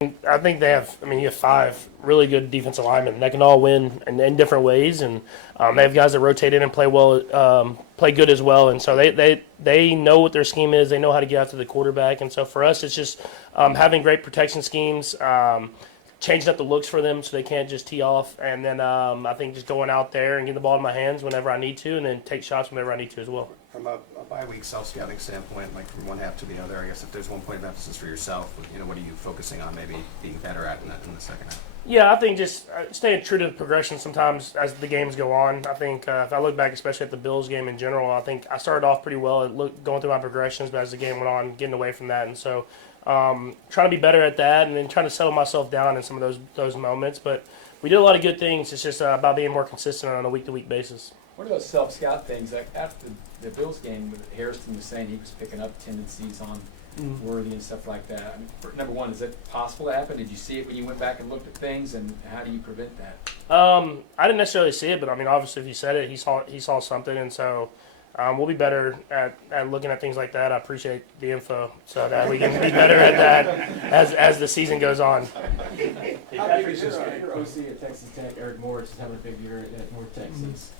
I think they have. I mean, you have five really good defensive linemen that can all win in different ways, and they have guys that rotate in and play well, play good as well. And so they know what their scheme is. They know how to get after the quarterback. And so for us, it's just having great protection schemes, changing up the looks for them so they can't just tee off, and then I think just going out there and getting the ball in my hands whenever I need to, and then take shots whenever I need to as well. From a bye-week self-scouting standpoint, like from one half to the other, I guess if there's one point of emphasis for yourself, what are you focusing on maybe being better at in the second half? Yeah, I think just staying true to the progression sometimes as the games go on. I think if I look back, especially at the Bills game in general, I think I started off pretty well at going through my progressions, but as the game went on, getting away from that. And so trying to be better at that and then trying to settle myself down in some of those moments. But we did a lot of good things. It's just about being more consistent on a week-to-week basis. What are those self-scout things? Like after the Bills game, Harrison was saying he was picking up tendencies on Worthy and stuff like that. I mean, number one, is it possible to happen? Did you see it when you went back and looked at things, and how do you prevent that? I didn't necessarily see it, but I mean, obviously, if he said it, he saw something, and so we'll be better at looking at things like that. I appreciate the info so that we can be better at that as the season goes on. How big is your OC at Texas Tech, Eric Morris, is having a big year at North Texas?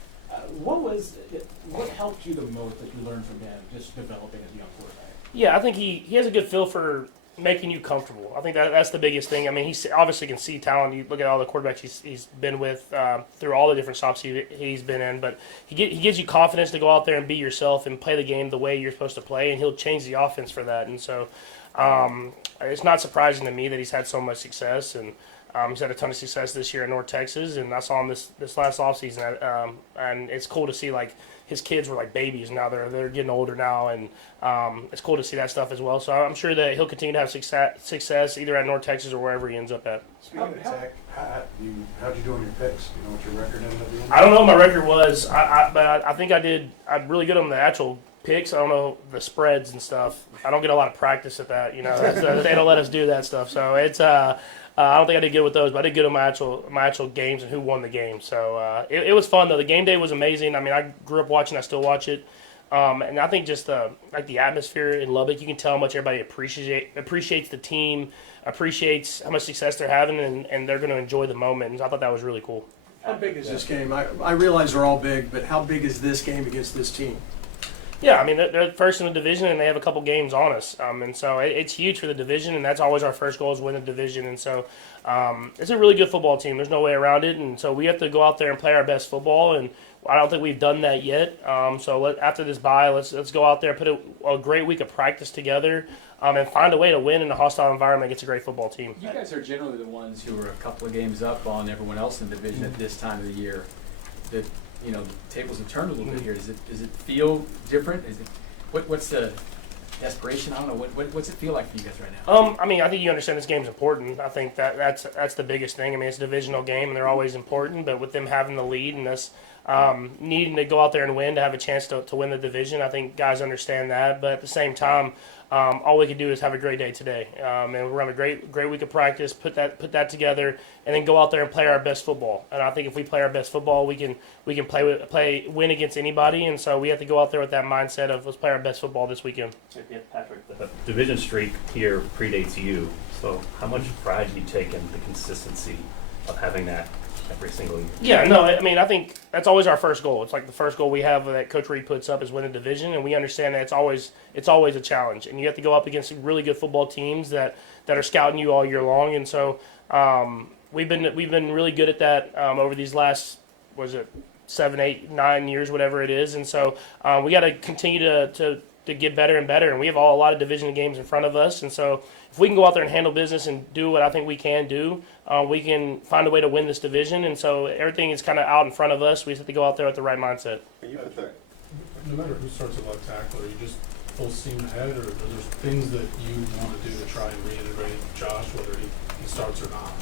What helped you the most that you learned from him, just developing as a young quarterback? Yeah, I think he has a good feel for making you comfortable. I think that's the biggest thing. I mean, he obviously can see talent. You look at all the quarterbacks he's been with through all the different stops he's been in, but he gives you confidence to go out there and be yourself and play the game the way you're supposed to play, and he'll change the offense for that. And so it's not surprising to me that he's had so much success, and he's had a ton of success this year in North Texas, and I saw him this last offseason, and it's cool to see, like, his kids were like babies. Now they're getting older now, and it's cool to see that stuff as well. So I'm sure that he'll continue to have success either at North Texas or wherever he ends up at. Speaking of Tech, how'd you do on your picks? Do you know what your record ended up being? I don't know what my record was, but I think I'm really good on the actual picks. I don't know the spreads and stuff. I don't get a lot of practice at that. They don't let us do that stuff. So it's I don't think I did good with those, but I did good on my actual games and who won the game. So it was fun though. The game day was amazing. I mean, I grew up watching. I still watch it, and I think just the atmosphere in Lubbock, you can tell how much everybody appreciates the team, appreciates how much success they're having, and they're going to enjoy the moment. And I thought that was really cool. How big is this game? I realize they're all big, but how big is this game against this team? Yeah, I mean, they're first in the division, and they have a couple games on us. And so it's huge for the division, and that's always our first goal is win the division. And so it's a really good football team. There's no way around it. And so we have to go out there and play our best football, and I don't think we've done that yet. So after this bye, let's go out there, put a great week of practice together, and find a way to win in a hostile environment against a great football team. You guys are generally the ones who are a couple of games up on everyone else in the division at this time of the year. The tables have turned a little bit here. Does it feel different? What's the desperation? I don't know. What's it feel like for you guys right now? I mean, I think you understand this game's important. I think that's the biggest thing. I mean, it's a divisional game, and they're always important. But with them having the lead and us needing to go out there and win to have a chance to win the division, I think guys understand that. But at the same time, all we can do is have a great day today, and we're gonna have a great week of practice. Put that together, and then go out there and play our best football. And I think if we play our best football, we can win against anybody. And so we have to go out there with that mindset of let's play our best football this weekend. Yeah, Patrick, the division streak here predates you. So how much pride do you take in the consistency of having that every single year? Yeah, no, I mean, I think that's always our first goal. It's like the first goal we have that Coach Reed puts up is win a division, and we understand that it's always a challenge, and you have to go up against really good football teams that are scouting you all year long, and so we've been really good at that over these last 7, 8, 9 years, whatever it is, and so we got to continue to get better and better, and we have a lot of division games in front of us, and so if we can go out there and handle business and do what I think we can do, we can find a way to win this division, and so everything is kind of out in front of us. We just have to go out there with the right mindset. No matter who starts at left tackle, are you just full steam ahead, or are there things that you want to do to try and reintegrate Josh, whether he starts or not?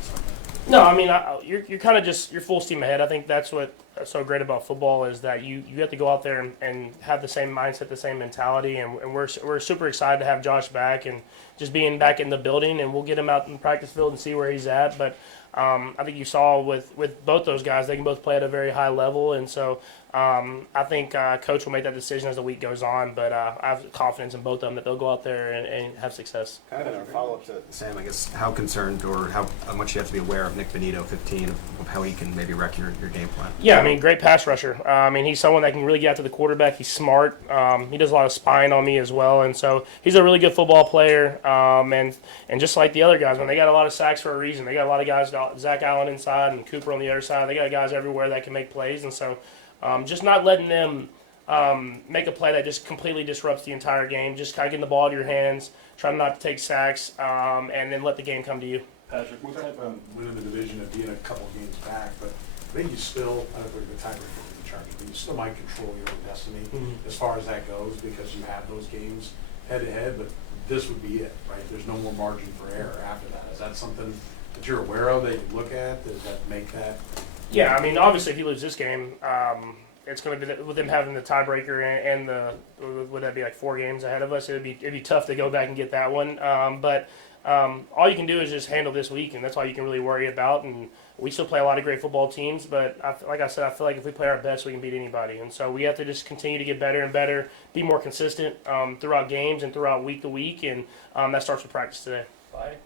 No, I mean, you're kind of just you're full steam ahead. I think that's what so great about football is that you have to go out there and have the same mindset, the same mentality, and we're super excited to have Josh back and just being back in the building, and we'll get him out in the practice field and see where he's at. But I think you saw with both those guys, they can both play at a very high level, and so I think Coach will make that decision as the week goes on. But I have confidence in both of them that they'll go out there and have success. Kind of a follow-up to Sam, I guess, how concerned or how much you have to be aware of Nick Benito, 15, of how he can maybe wreck your game plan? Yeah, I mean, great pass rusher. I mean, he's someone that can really get after the quarterback. He's smart. He does a lot of spying on me as well, and so he's a really good football player. And just like the other guys, when they got a lot of sacks for a reason, they got a lot of guys, Zach Allen inside and Cooper on the other side. They got guys everywhere that can make plays, and so just not letting them make a play that just completely disrupts the entire game. Just kind of getting the ball out of your hands, trying not to take sacks, and then let the game come to you. Patrick, what type of winning the division of being a couple of games back, but I think you still, I don't think the tiebreaker for the Chargers, but you still might control your own destiny as far as that goes because you have those games head to head, but this would be it, right? There's no more margin for error after that. Is that something that you're aware of that you look at? Does that make that? Yeah, I mean, obviously, if you lose this game, it's going to be with them having the tiebreaker and the would that be like 4 games ahead of us? It'd be tough to go back and get that one. But all you can do is just handle this week, and that's all you can really worry about. And we still play a lot of great football teams, but like I said, I feel like if we play our best, we can beat anybody. And so we have to just continue to get better and better, be more consistent throughout games and throughout week to week, and that starts with practice today.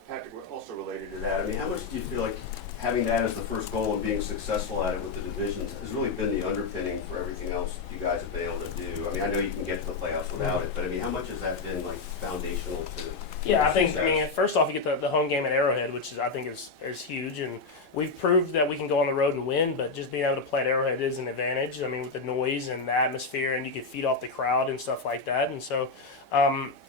Patrick, also related to that, I mean, how much do you feel like having that as the first goal and being successful at it with the divisions has really been the underpinning for everything else you guys have been able to do? I mean, I know you can get to the playoffs without it, but I mean, how much has that been like foundational to? Yeah, I think, I mean, first off, you get the home game at Arrowhead, which I think is huge, and we've proved that we can go on the road and win, but just being able to play at Arrowhead is an advantage. I mean, with the noise and the atmosphere, and you can feed off the crowd and stuff like that, and so,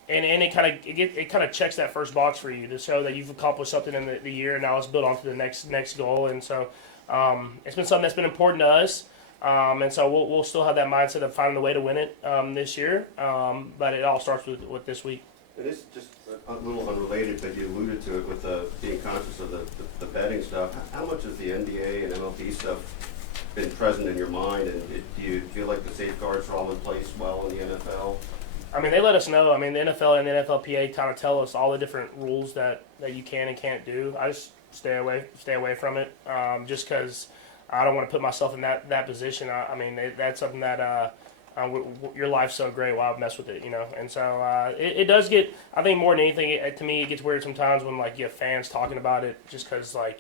and it kind of checks that first box for you to show that you've accomplished something in the year, and now it's built on to the next goal, and so it's been something that's been important to us. And so we'll still have that mindset of finding a way to win it this year, but it all starts with this week. It is just a little unrelated, but you alluded to it with being conscious of the betting stuff. How much has the NBA and MLB stuff been present in your mind, and do you feel like the safeguards are all in place well in the NFL? I mean, they let us know. I mean, the NFL and the NFLPA kind of tell us all the different rules that you can and can't do. I just stay away from it, just because I don't want to put myself in that position. I mean, that's something that your life's so great. Why mess with it, you know? And so it does get. I think more than anything, to me, it gets weird sometimes when like you have fans talking about it, just because like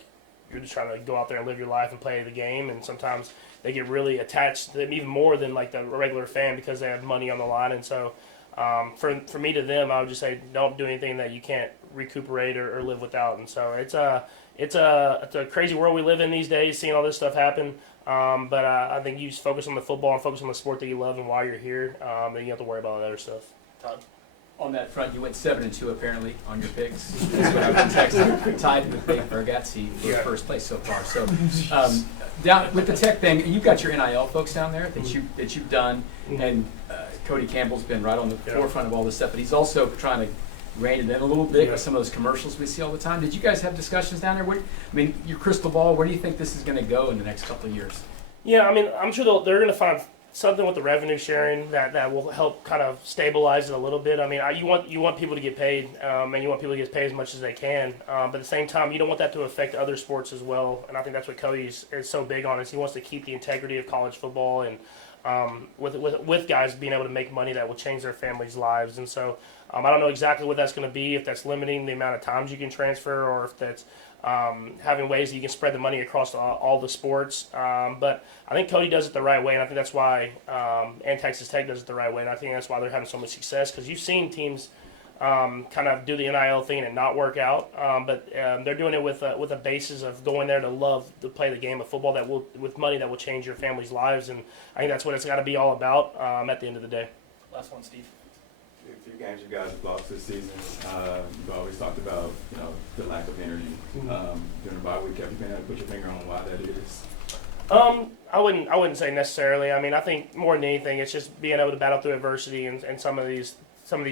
you're just trying to go out there and live your life and play the game, and sometimes they get really attached to them even more than like the regular fan because they have money on the line, and so. For me to them, I would just say don't do anything that you can't recuperate or live without. And so it's a crazy world we live in these days, seeing all this stuff happen. But I think you just focus on the football and focus on the sport that you love and why you're here. Then you don't have to worry about all the other stuff. Todd? On that front, you went 7-2 apparently on your picks. That's what I've been texting. Tied with Big Bergazzi for first place so far. So down with the tech thing, you've got your NIL folks down there that you've done, and Cody Campbell's been right on the forefront of all this stuff, but he's also trying to rein it in a little bit with some of those commercials we see all the time. Did you guys have discussions down there? I mean, your crystal ball, where do you think this is going to go in the next couple of years? Yeah, I mean, I'm sure they're going to find something with the revenue sharing that will help kind of stabilize it a little bit. I mean, you want people to get paid, and you want people to get paid as much as they can. But at the same time, you don't want that to affect other sports as well. And I think that's what Cody is so big on, is he wants to keep the integrity of college football and with guys being able to make money that will change their families' lives. And so I don't know exactly what that's going to be, if that's limiting the amount of times you can transfer, or if that's having ways that you can spread the money across all the sports. But I think Cody does it the right way, and I think that's why, and Texas Tech does it the right way, and I think that's why they're having so much success, because you've seen teams kind of do the NIL thing and not work out, but they're doing it with a basis of going there to love to play the game of football with money that will change your family's lives, and I think that's what it's got to be all about at the end of the day. Last one, Steve. A few games you guys have lost this season. You've always talked about the lack of energy during the bye week. Have you been able to put your finger on why that is? I wouldn't say necessarily. I mean, I think more than anything, it's just being able to battle through adversity and some of these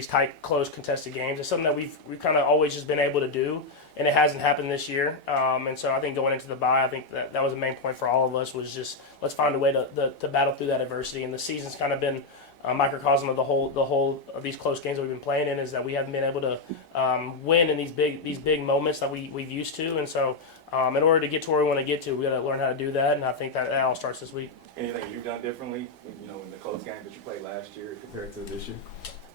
tight, close, contested games. It's something that we've kind of always just been able to do. and it hasn't happened this year. And so I think going into the bye, I think that was the main point for all of us was just let's find a way to battle through that adversity. And the season's kind of been a microcosm of the whole of these close games that we've been playing in is that we haven't been able to win in these big moments that we've used to. And so in order to get to where we want to get to, we got to learn how to do that. And I think that all starts this week. Anything you've done differently, in the close game that you played last year compared to this year?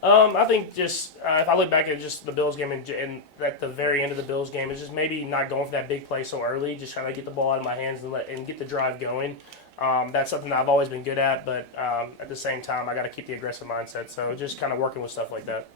I think just if I look back at just the Bills game and at the very end of the Bills game, it's just maybe not going for that big play so early, just trying to get the ball out of my hands and get the drive going. That's something that I've always been good at, but at the same time, I got to keep the aggressive mindset. So just kind of working with stuff like that.